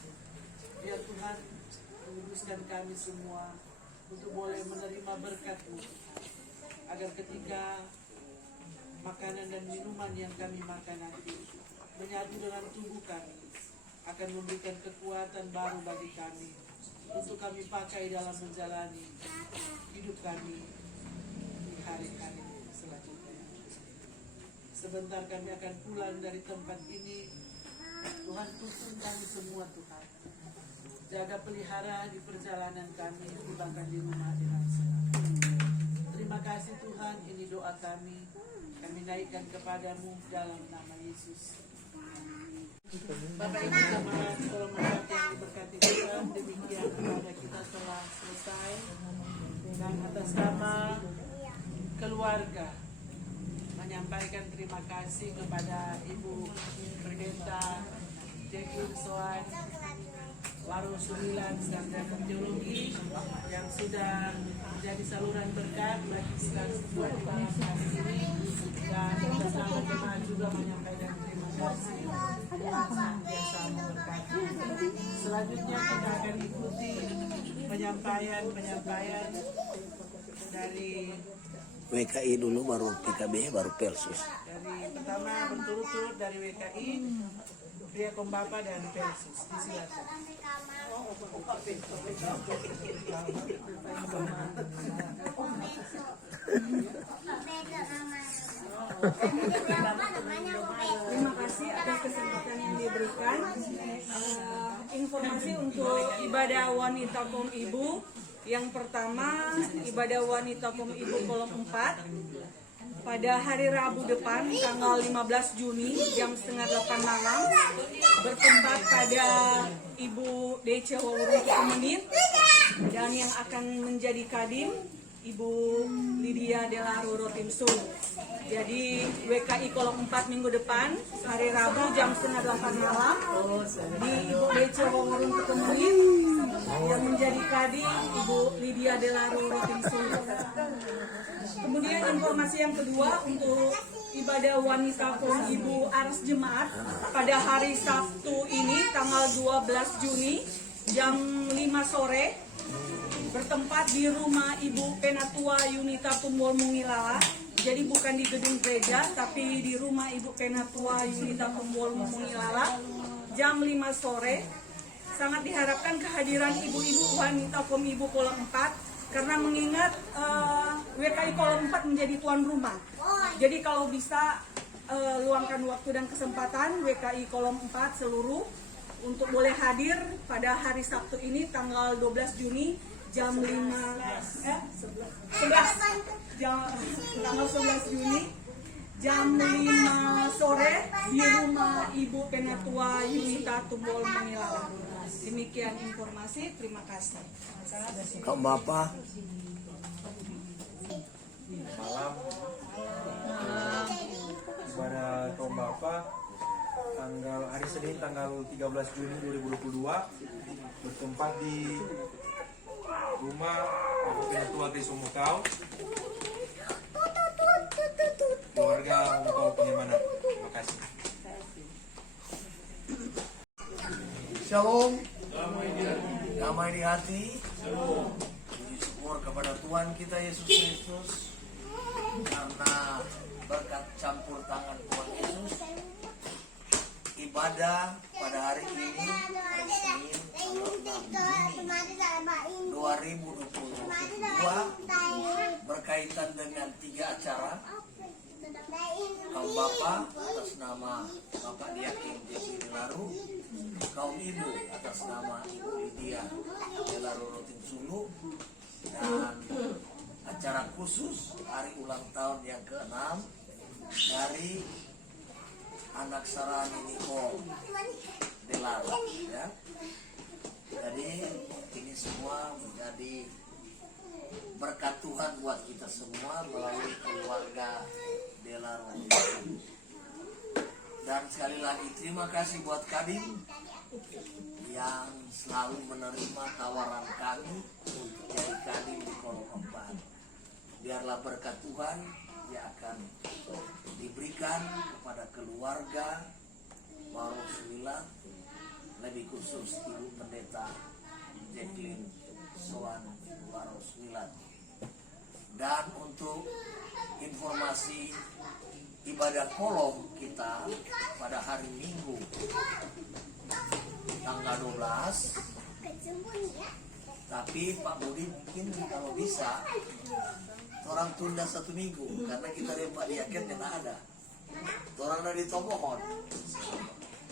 Biar Tuhan menguduskan kami semua untuk boleh menerima berkat-Mu, agar ketika makanan dan minuman yang kami makan nanti menyatu dengan tubuh kami, akan memberikan kekuatan baru bagi kami untuk kami pakai dalam menjalani hidup kami di hari-hari selanjutnya. Sebentar kami akan pulang dari tempat ini. Tuhan tuntun kami semua Tuhan. Jaga pelihara di perjalanan kami, bahkan di rumah dengan senang. Terima kasih Tuhan, ini doa kami. Kami naikkan kepadamu dalam nama Yesus. Bapak Ibu jemaat, tolong memberkati yang diberkati Tuhan. Demikian ibadah kita telah selesai. Dan atas nama keluarga menyampaikan terima kasih kepada Ibu Pendeta Jekul Soan Warung 9 Sarjana Teologi yang sudah menjadi saluran berkat bagi kita semua di malam hari ini. Dan atas nama jemaat juga menyampaikan terima kasih. Tuhan senantiasa memberkati. Selanjutnya kita akan ikuti penyampaian dari WKI dulu, baru PKB, baru Persus. dari pertama berturut-turut dari WKI, Pria Kombapa dan Persus. Disilakan. Terima kasih atas kesempatan yang diberikan. Informasi untuk ibadah wanita kaum ibu. Yang pertama, ibadah wanita kaum ibu kolom 4 pada hari Rabu depan tanggal 15 Juni jam setengah 8 malam bertempat pada Ibu DC Wawurung Kemenit, dan yang akan menjadi kadim Ibu Lydia Della Rurotimsu. Jadi WKI kolom 4 minggu depan hari Rabu jam setengah 8 malam di Ibu DC Wawurung Kemenit, yang menjadi kadim Ibu Lydia Della Rurotimsu. Kemudian informasi yang kedua untuk ibadah wanita kaum ibu aras jemaat pada hari Sabtu ini tanggal 12 Juni jam 5 sore bertempat di rumah Ibu Penatua Yunita Tumbol Mungilala. Jadi bukan di gedung gereja tapi di rumah Ibu Penatua Yunita Tumbol Mungilala jam 5 sore. Sangat diharapkan kehadiran ibu-ibu wanita kaum ibu kolom 4 karena mengingat WKI kolom 4 menjadi tuan rumah. Jadi kalau bisa luangkan waktu dan kesempatan WKI kolom 4 seluruh untuk boleh hadir pada hari Sabtu ini tanggal 12 Juni jam 11 Juni jam 5 sore di rumah Ibu Penatua Yunita Tumbol Mangilalang. Demikian informasi, terima kasih. Kau Bapak Malam ibadah kaum Bapa tanggal hari Senin tanggal 13 Juni 2022 bertempat di rumah Ibu Penatua Desa Mukau, keluarga Mukau Pengemanan. Terima kasih. Shalom. Damai di hati. Puji syukur kepada Tuhan kita Yesus Kristus karena berkat campur tangan Tuhan Yesus, ibadah pada hari ini hari Senin tanggal 6 Juni 2022 berkaitan dengan 3 acara. Kaum Bapak atas nama Bapak Diakin Jeffrey Delaru, kaum Ibu atas nama Ibu Lydia Delaru Rotin Sulu, dan acara khusus hari ulang tahun yang ke-6 dari anak Sarani Niko Delaru, ya. Jadi ini semua menjadi berkat Tuhan buat kita semua melalui keluarga Delaru. Dan sekali lagi terima kasih buat Kadin yang selalu menerima tawaran kami untuk jadi Kadin di kolom 4. Biarlah berkat Tuhan yang akan diberikan kepada keluarga Warung 9, lebih khusus Ibu Pendeta Jacqueline Soan Warung 9. Dan untuk informasi ibadah kolom kita pada hari Minggu tanggal 12, tapi Pak Budi mungkin kalau bisa orang tunda 1 minggu karena kita dari Pak Diaken yang ada orang dari Tomohon.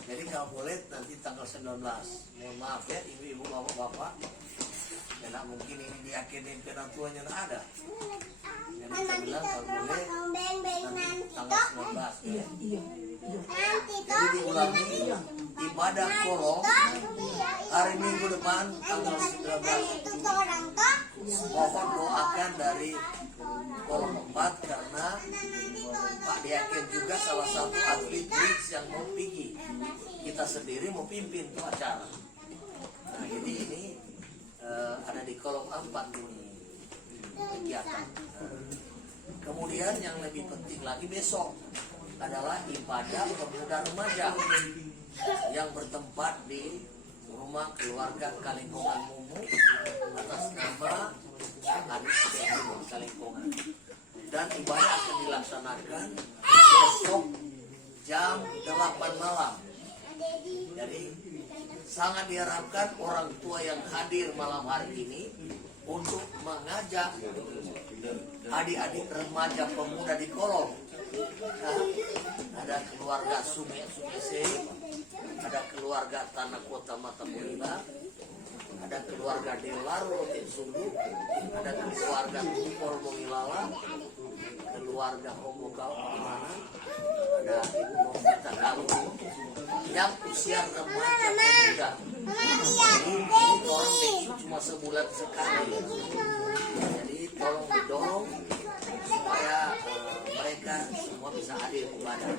Jadi kalau boleh nanti tanggal 19, mohon maaf ya ibu-ibu bapak-bapak, karena mungkin ini Diaken Penatuanya ada. Jadi saya bilang kalau boleh nanti tanggal 19 ya. Jadi diulangi ibadah kolom hari Minggu depan tanggal 19. Mohon doakan dari kolom 4 karena Pak Diaken juga salah satu atlet bridge yang mau pergi. Kita sendiri mau pimpin tuh acara. Nah ini ada di kolom 4 ini kegiatan. Kemudian yang lebih penting lagi besok adalah ibadah pemuda remaja yang bertempat di rumah keluarga Kalingkongan Mumu atas nama Anis Tehul Kalingkongan. Dan ibadah akan dilaksanakan besok jam 8 malam. Jadi sangat diharapkan orang tua yang hadir malam hari ini untuk mengajak adik-adik remaja pemuda di kolom. Nah, ada keluarga Sumese, ada keluarga Tanah Kota Matamuila, ada keluarga Delaru Rotin Sulu, ada keluarga Tumpol Mongilala, keluarga Homokau Pemanan, ada Ibu Novita Kalu yang usia remaja pemuda. Ini orang cuma sebulan sekali. Jadi tolong didorong supaya mereka semua bisa hadir ibadah.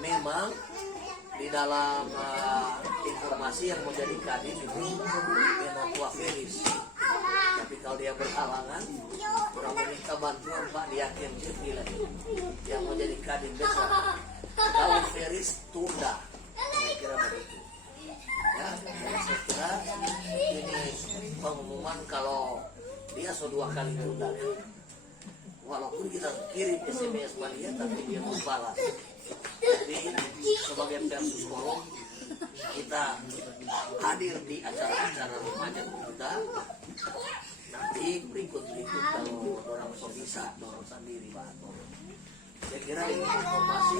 Memang di dalam informasi yang menjadi kadin itu Penatua Feris. Tapi kalau dia berhalangan, orang meminta bantuan Pak Diaken Jepila yang menjadi kadin besok. Kalau Feris tunda, saya kira begitu. Ya, saya kira ini pengumuman kalau dia sudah 2 kali tunda. Walaupun kita kirim SMS pada dia, tapi dia mau balas. Jadi sebagai versus kolom kita hadir di acara-acara remaja kita. Nanti berikut kalau orang bisa dorong sendiri Pak. Jadi kira ini informasi.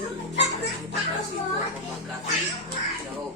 Terima kasih Tuhan memberkati. Shalom.